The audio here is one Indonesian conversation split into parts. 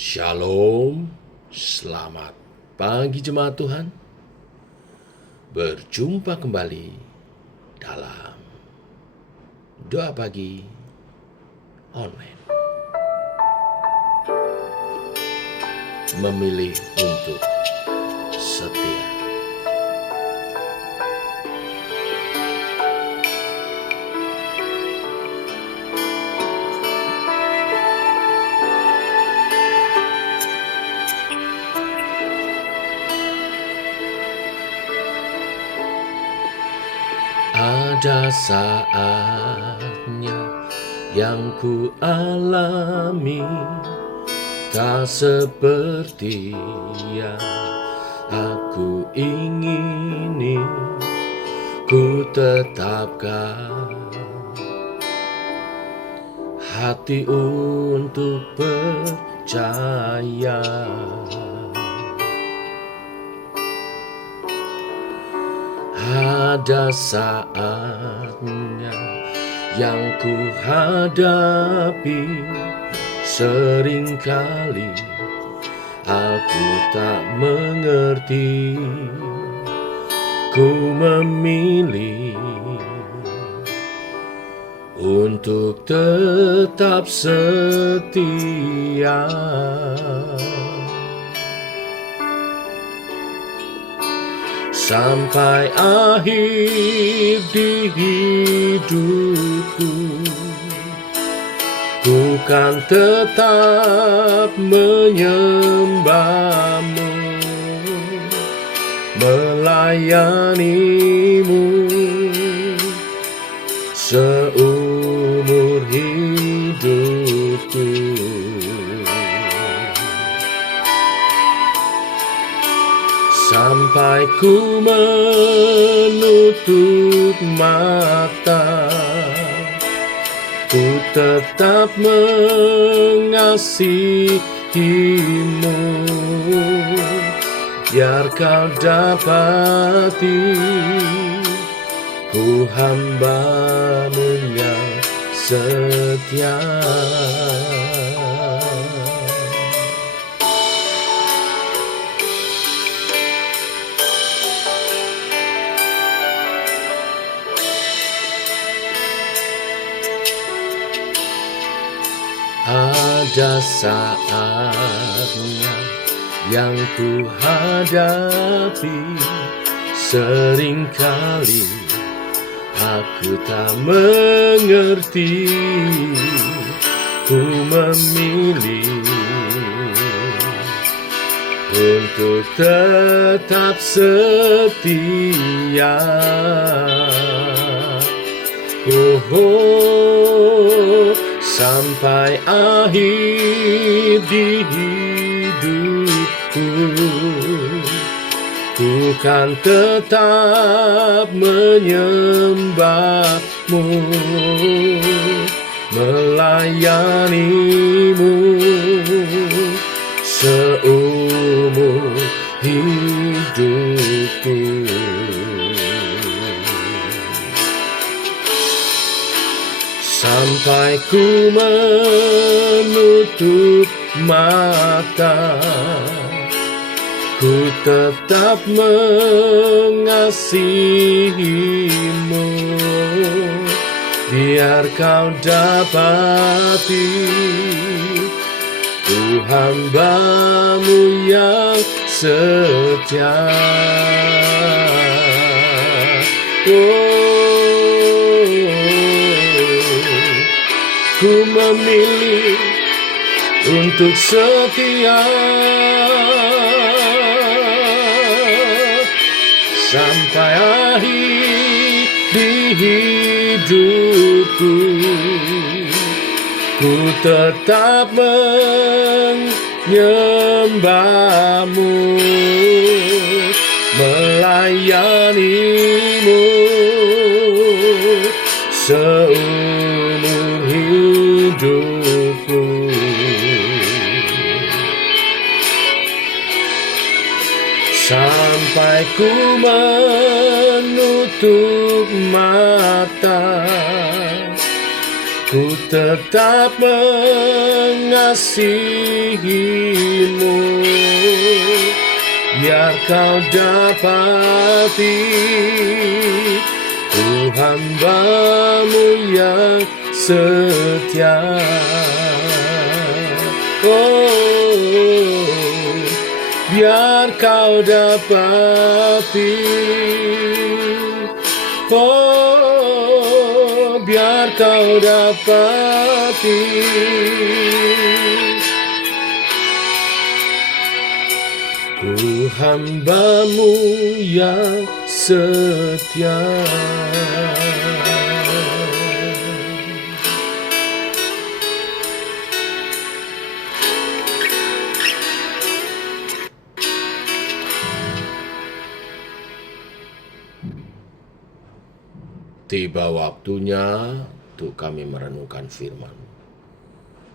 Shalom, selamat pagi jemaat Tuhan. Berjumpa kembali dalam doa pagi online. Memilih untuk setia. Ada saatnya yang ku alami tak seperti yang aku ingini. Ku tetapkan hati untuk percaya. Ada saatnya yang ku hadapi, seringkali aku tak mengerti. Ku memilih untuk tetap setia. Sampai akhir di hidupku, ku kan tetap menyembahmu, melayanimu seumur hidupku. Sampai ku menutup mata, ku tetap mengasihimu, biar kau dapati ku hamba-Mu yang setia. Ada saatnya yang ku hadapi, seringkali aku tak mengerti. Ku memilih untuk tetap setia. Sampai akhir di hidupku, ku kan tetap menyembahmu, melayanimu seumur hidupku. Sampai ku menutup mata, ku tetap mengasihimu, biar kau dapati ku hamba-Mu yang setia. Ku memilih untuk setia sampai akhir di hidupku. Ku tetap menyembahmu, melayanimu seumur hidupku. Sampai ku menutup mata, ku tetap mengasihimu, biar kau dapati ku hamba-Mu yang setia. Oh, biar kau dapati, oh, biar kau dapati. Ku hamba-Mu yang setia. Tiba waktunya untuk kami merenungkan firman.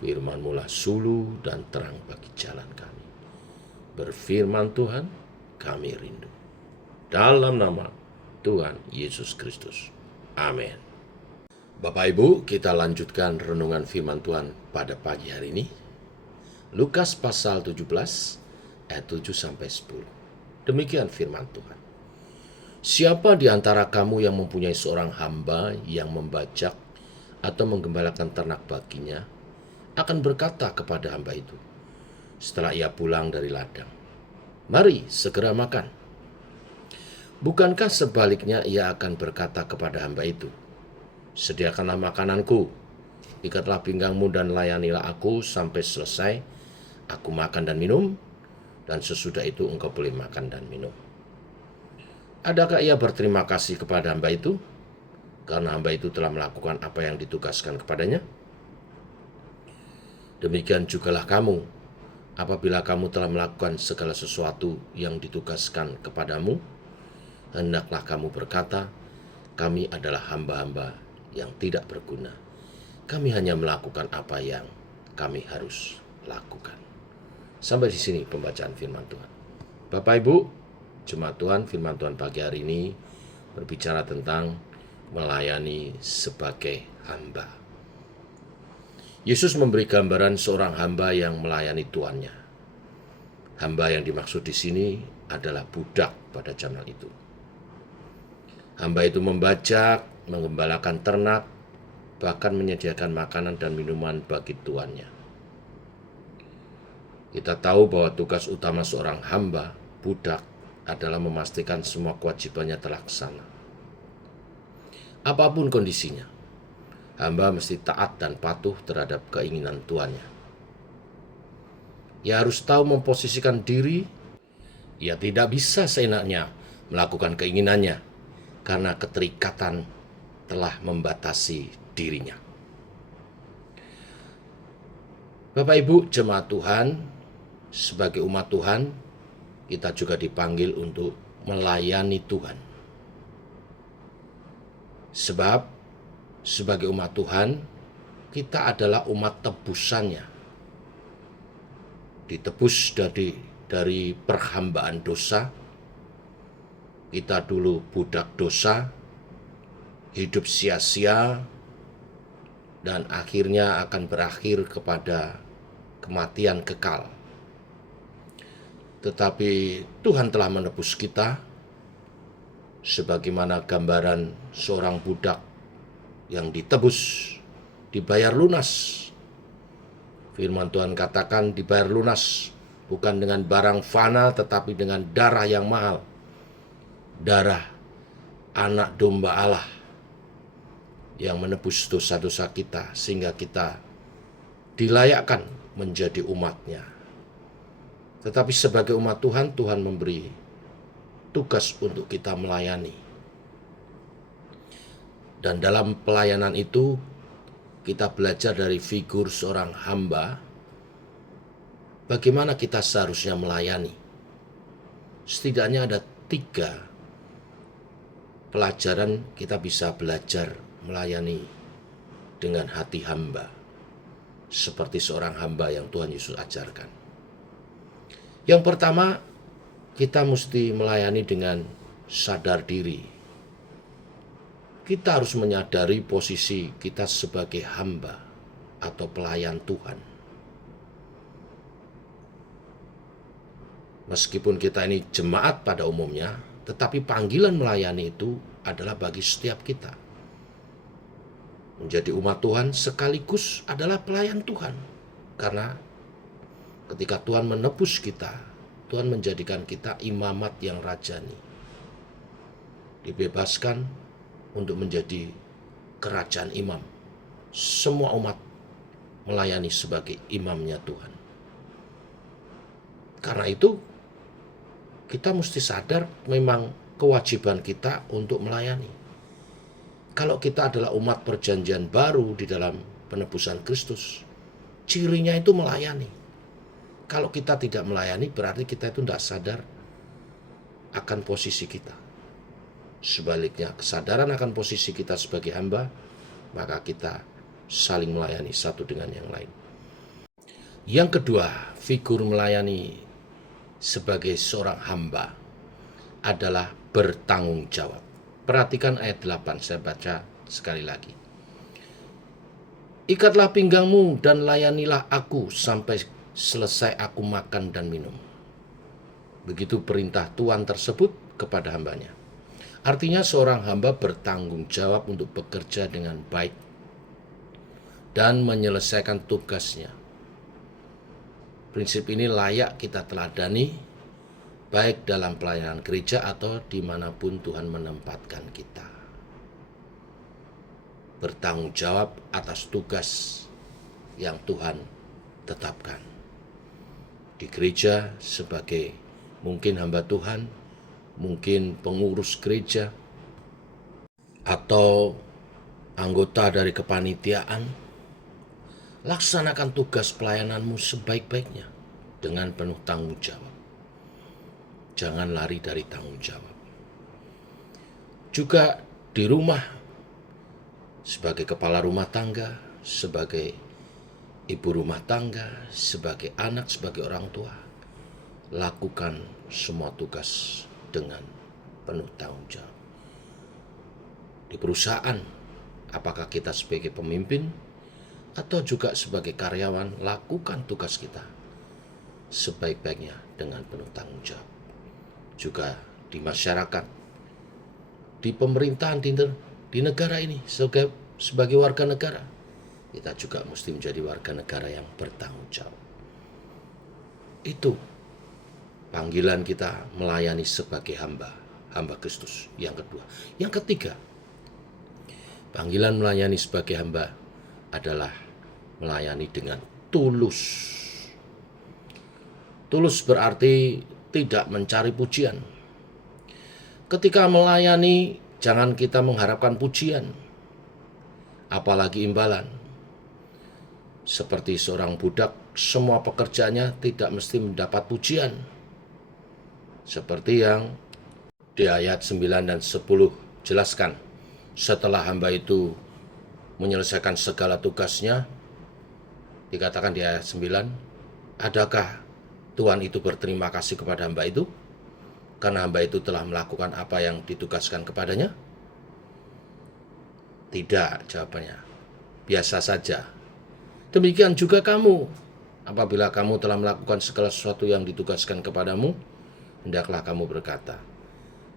Firman-Mu lah suluh dan terang bagi jalan kami. Berfirman Tuhan, kami rindu. Dalam nama Tuhan Yesus Kristus. Amin. Bapak Ibu, kita lanjutkan renungan firman Tuhan pada pagi hari ini. Lukas pasal 17 ayat 7-10. Demikian firman Tuhan. Siapa di antara kamu yang mempunyai seorang hamba yang membajak atau menggembalakan ternak baginya, akan berkata kepada hamba itu, setelah ia pulang dari ladang, "Mari segera makan." Bukankah sebaliknya ia akan berkata kepada hamba itu, "Sediakanlah makananku, ikatlah pinggangmu dan layanilah aku sampai selesai, aku makan dan minum, dan sesudah itu engkau boleh makan dan minum." Adakah ia berterima kasih kepada hamba itu karena hamba itu telah melakukan apa yang ditugaskan kepadanya? Demikian jugalah kamu, apabila kamu telah melakukan segala sesuatu yang ditugaskan kepadamu, hendaklah kamu berkata, "Kami adalah hamba-hamba yang tidak berguna. Kami hanya melakukan apa yang kami harus lakukan." Sampai di sini pembacaan firman Tuhan. Bapak Ibu, Jemaat Tuhan, firman Tuhan pagi hari ini berbicara tentang melayani sebagai hamba. Yesus memberi gambaran seorang hamba yang melayani tuannya. Hamba yang dimaksud di sini adalah budak pada zaman itu. Hamba itu membajak, menggembalakan ternak, bahkan menyediakan makanan dan minuman bagi tuannya. Kita tahu bahwa tugas utama seorang hamba, budak, adalah memastikan semua kewajibannya terlaksana. Apapun kondisinya, hamba mesti taat dan patuh terhadap keinginan tuannya. Ia harus tahu memposisikan diri. Ia tidak bisa seenaknya melakukan keinginannya karena keterikatan telah membatasi dirinya. Bapak Ibu, jemaat Tuhan, sebagai umat Tuhan, kita juga dipanggil untuk melayani Tuhan. Sebab sebagai umat Tuhan, kita adalah umat tebusannya. Ditebus dari perhambaan dosa. Kita dulu budak dosa, hidup sia-sia, dan akhirnya akan berakhir kepada kematian kekal. Tetapi Tuhan telah menebus kita sebagaimana gambaran seorang budak yang ditebus, dibayar lunas. Firman Tuhan katakan dibayar lunas, bukan dengan barang fana tetapi dengan darah yang mahal. Darah anak domba Allah yang menebus dosa-dosa kita sehingga kita dilayakkan menjadi umat-Nya. Tetapi sebagai umat Tuhan, Tuhan memberi tugas untuk kita melayani. Dan dalam pelayanan itu, kita belajar dari figur seorang hamba, bagaimana kita seharusnya melayani. Setidaknya ada 3 pelajaran kita bisa belajar melayani dengan hati hamba, seperti seorang hamba yang Tuhan Yesus ajarkan. Yang pertama, kita mesti melayani dengan sadar diri. Kita harus menyadari posisi kita sebagai hamba. atau pelayan Tuhan. Meskipun kita ini jemaat pada umumnya, tetapi panggilan melayani itu adalah bagi setiap kita. Menjadi umat Tuhan sekaligus adalah pelayan Tuhan. Karena ketika Tuhan menebus kita, Tuhan menjadikan kita imamat yang rajani. Dibebaskan untuk menjadi kerajaan imam. Semua umat melayani sebagai imamnya Tuhan. Karena itu, kita mesti sadar memang kewajiban kita untuk melayani. Kalau kita adalah umat perjanjian baru di dalam penebusan Kristus, cirinya itu melayani. Kalau kita tidak melayani, berarti kita itu tidak sadar akan posisi kita. Sebaliknya, kesadaran akan posisi kita sebagai hamba, maka kita saling melayani satu dengan yang lain. Yang kedua, figur melayani sebagai seorang hamba adalah bertanggung jawab. Perhatikan ayat 8, saya baca sekali lagi. Ikatlah pinggangmu dan layanilah aku sampai selesai aku makan dan minum. Begitu perintah Tuhan tersebut kepada hambanya. Artinya seorang hamba bertanggung jawab untuk bekerja dengan baik dan menyelesaikan tugasnya. Prinsip ini layak kita teladani, baik dalam pelayanan gereja atau dimanapun Tuhan menempatkan kita. Bertanggung jawab atas tugas yang Tuhan tetapkan. Di gereja sebagai mungkin hamba Tuhan, mungkin pengurus gereja, atau anggota dari kepanitiaan, laksanakan tugas pelayananmu sebaik-baiknya dengan penuh tanggung jawab. Jangan lari dari tanggung jawab. Juga di rumah, sebagai kepala rumah tangga, sebagai ibu rumah tangga, sebagai anak, sebagai orang tua, lakukan semua tugas dengan penuh tanggung jawab. Di perusahaan, apakah kita sebagai pemimpin atau juga sebagai karyawan, lakukan tugas kita sebaik-baiknya dengan penuh tanggung jawab. Juga di masyarakat, di pemerintahan, di negara ini, sebagai warga negara, kita juga mesti menjadi warga negara yang bertanggung jawab. Itu panggilan kita melayani sebagai hamba Kristus. Yang kedua. Yang ketiga, panggilan melayani sebagai hamba adalah melayani dengan tulus. Tulus berarti tidak mencari pujian. Ketika melayani, jangan kita mengharapkan pujian, apalagi imbalan. Seperti seorang budak, semua pekerjaannya tidak mesti mendapat pujian. Seperti yang di ayat 9 dan 10 jelaskan. Setelah hamba itu menyelesaikan segala tugasnya, dikatakan di ayat 9, adakah Tuhan itu berterima kasih kepada hamba itu? Karena hamba itu telah melakukan apa yang ditugaskan kepadanya? Tidak, jawabannya. Biasa saja. Demikian juga kamu. Apabila kamu telah melakukan segala sesuatu yang ditugaskan kepadamu, hendaklah kamu berkata,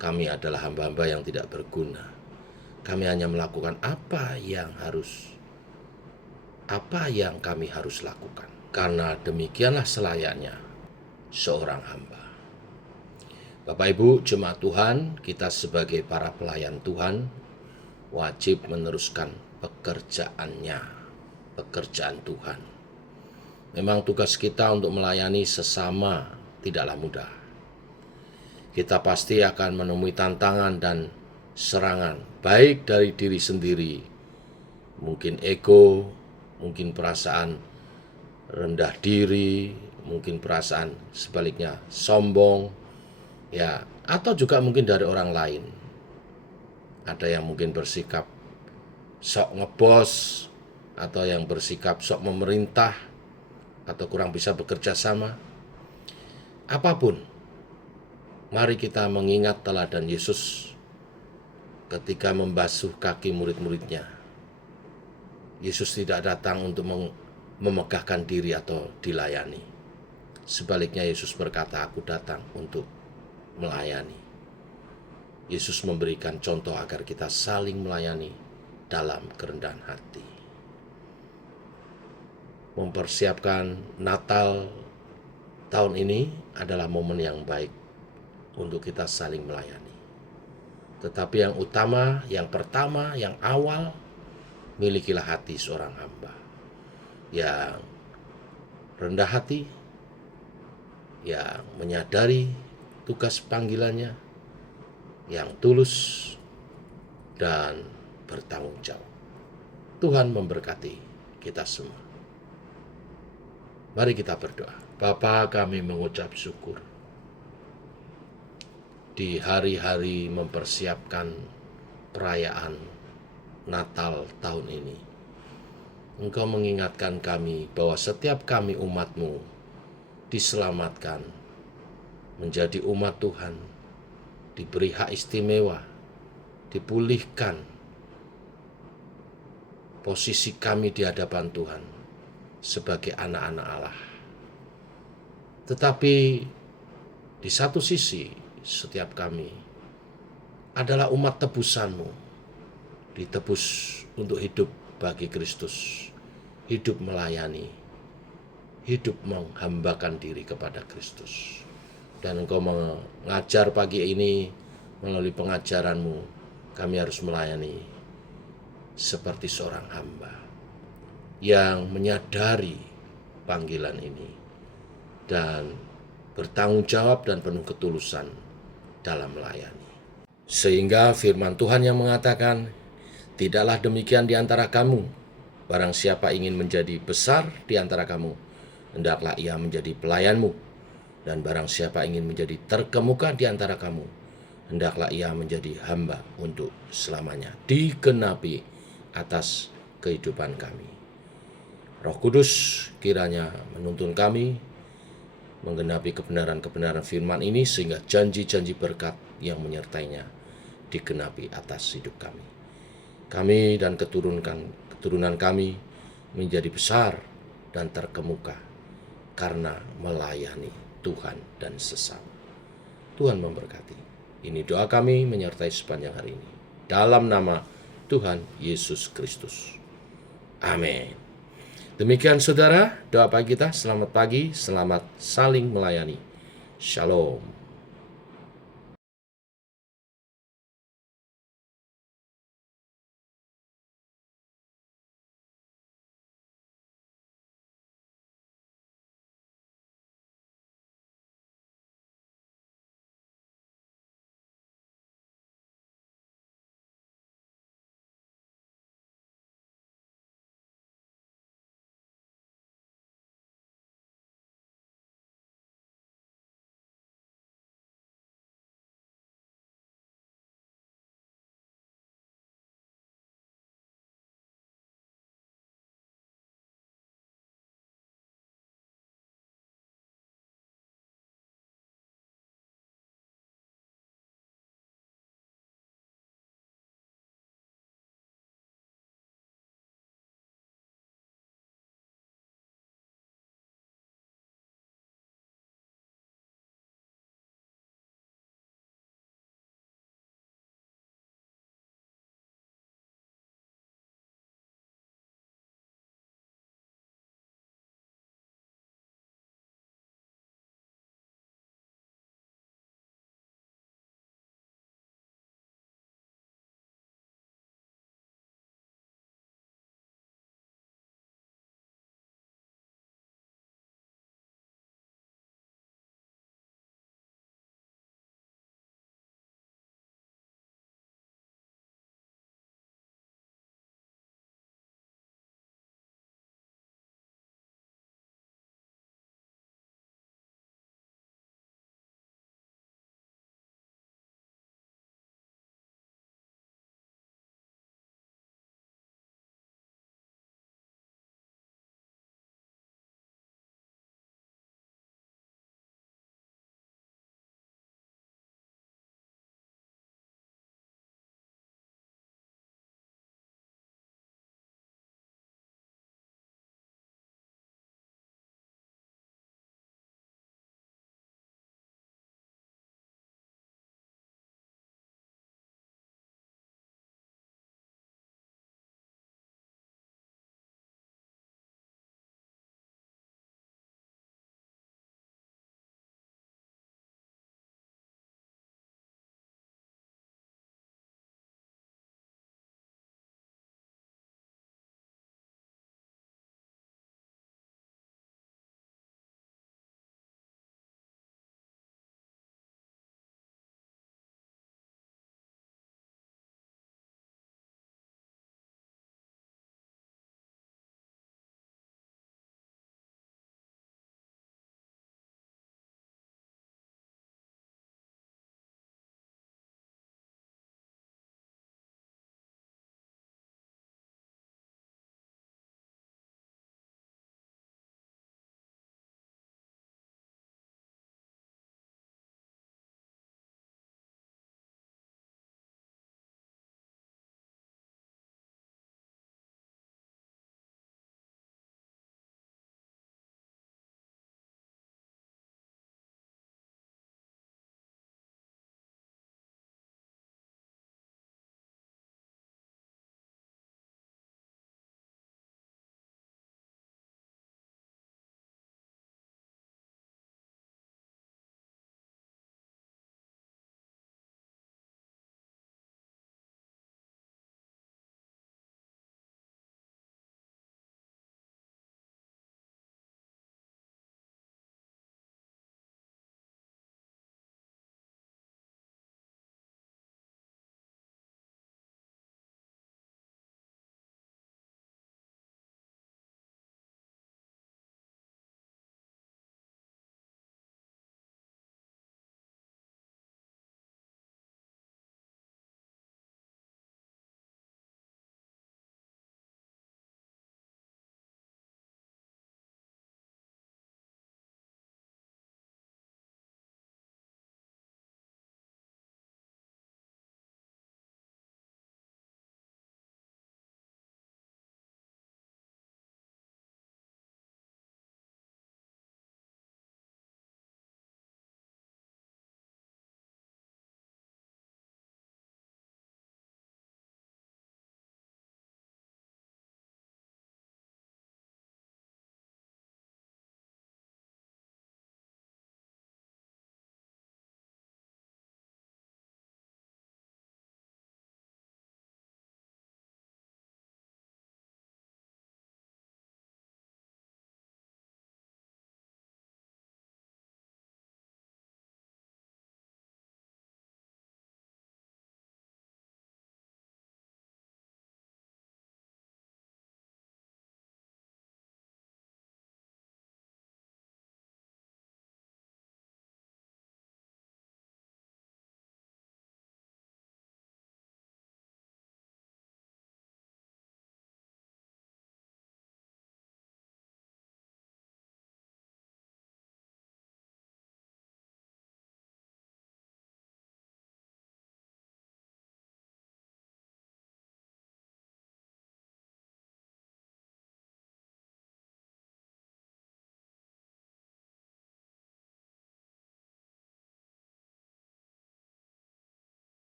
kami adalah hamba-hamba yang tidak berguna. Kami hanya melakukan apa yang kami harus lakukan. Karena demikianlah selayaknya seorang hamba. Bapak Ibu jemaat Tuhan, kita sebagai para pelayan Tuhan wajib meneruskan pekerjaan Tuhan. Memang tugas kita untuk melayani sesama tidaklah mudah. Kita pasti akan menemui tantangan dan serangan, baik dari diri sendiri, mungkin ego, mungkin perasaan rendah diri, mungkin perasaan sebaliknya sombong, ya, atau juga mungkin dari orang lain. Ada yang mungkin bersikap sok ngebos, atau yang bersikap sok memerintah, atau kurang bisa bekerja sama. Apapun, mari kita mengingat teladan Yesus ketika membasuh kaki murid-muridnya. Yesus tidak datang untuk memegahkan diri atau dilayani. Sebaliknya Yesus berkata, aku datang untuk melayani. Yesus memberikan contoh agar kita saling melayani dalam kerendahan hati. Mempersiapkan Natal tahun ini adalah momen yang baik untuk kita saling melayani. Tetapi yang utama, yang pertama, yang awal, milikilah hati seorang hamba yang rendah hati, yang menyadari tugas panggilannya, yang tulus dan bertanggung jawab. Tuhan memberkati kita semua. Mari kita berdoa. Bapa, kami mengucap syukur di hari-hari mempersiapkan perayaan Natal tahun ini. Engkau mengingatkan kami bahwa setiap kami umat-Mu diselamatkan menjadi umat Tuhan, diberi hak istimewa, dipulihkan posisi kami di hadapan Tuhan sebagai anak-anak Allah. Tetapi di satu sisi, setiap kami adalah umat tebusan-Mu, ditebus untuk hidup bagi Kristus, hidup melayani, hidup menghambakan diri kepada Kristus. Dan Engkau mengajar pagi ini melalui pengajaran-Mu, kami harus melayani seperti seorang hamba yang menyadari panggilan ini dan bertanggung jawab dan penuh ketulusan dalam melayani. Sehingga firman Tuhan yang mengatakan, tidaklah demikian di antara kamu, barang siapa ingin menjadi besar di antara kamu, hendaklah ia menjadi pelayanmu, dan barang siapa ingin menjadi terkemuka di antara kamu, hendaklah ia menjadi hamba untuk selamanya, digenapi atas kehidupan kami. Roh Kudus kiranya menuntun kami menggenapi kebenaran-kebenaran firman ini, sehingga janji-janji berkat yang menyertainya digenapi atas hidup kami. Kami dan keturunan kami menjadi besar dan terkemuka karena melayani Tuhan dan sesama. Tuhan memberkati. Ini doa kami menyertai sepanjang hari ini. Dalam nama Tuhan Yesus Kristus. Amin. Demikian saudara, doa pagi kita. Selamat pagi, selamat saling melayani. Shalom.